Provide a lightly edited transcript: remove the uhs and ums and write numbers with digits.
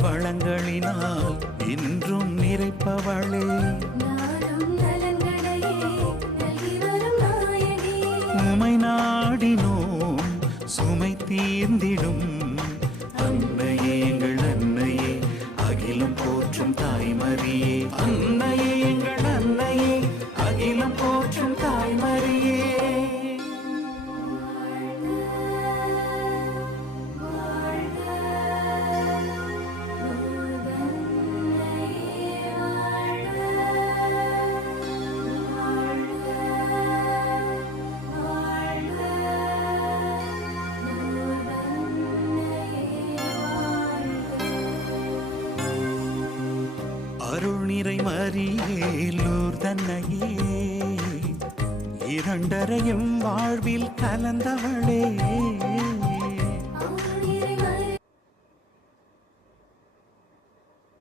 வளங்களினால் இன்றும் நிறைப்பவளே உமை நாடினோம் சுமை தீர்ந்திடும் அன்னையே எங்கள் அன்னையே அகிலம் போற்றும் தாய்மரியே அன்னையே எங்கள் அன்னையே அகிலம் போற்றும் தாய்மரியே அருள் நிறை மரியே லூர்தன்னையே இரண்டரையும் வாழ்வில் கலந்தவளே